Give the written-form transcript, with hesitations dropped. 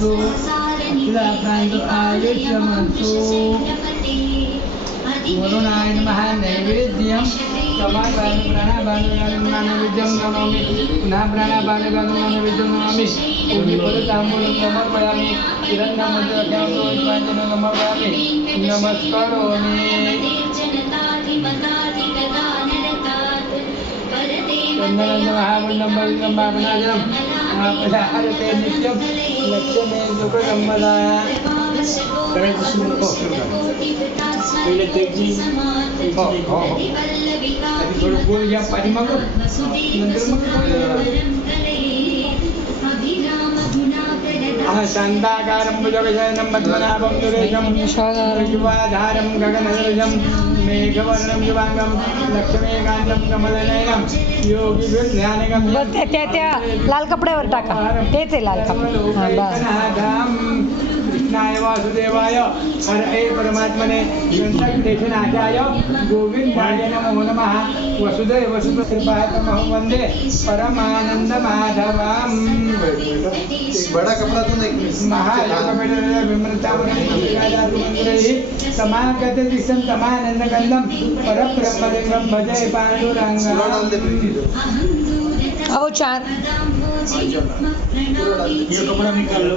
ददातु अखिलाकान्त आयुष्यमस्तु वरुणाय नमः नैवेद्यं नैवेद्यं नमामि पुनः प्राणापानगं नैवेद्यं नमामि पूर्णफलताम्बूलं समर्पयामि हिरण्यमध्यकान्तं समर्पयामि नमस्करोमि चन्दनं महामण्डलं भावनाजनं प्रसादते नित्यं लक्ष्मी सुखसम्पदा करायचं सुरू नको पहिले त्याची आधी थोडं गोल घ्या पाठीमागं नंतर मग शान्ताकारं भुजगशयनं पद्मनाभं सुरेशं युवाधारं गगनसदृशं मेघवर्णं शुभांगं लक्ष्मीकान्तं कमलनयनं योगिभिर्ध्यानगं बस त्या लाल कपड्यावर टाका तेच आहे लाल कपडे हां बस कृष्णाय वासुदेवाय हरये परमात्मने वेंकटेशनाथाय गोविंदाय नमो नमः वसुदेव कृपातमहं वन्दे परमानंद माधवम् एक बड़ा कपड़ा तो नहीं समागतदिशं तमानन्दगन्धं परब्रह्मलिङ्गं भजे पाण्डुरङ्गं अहो चार ये कपड़ा निकाल लो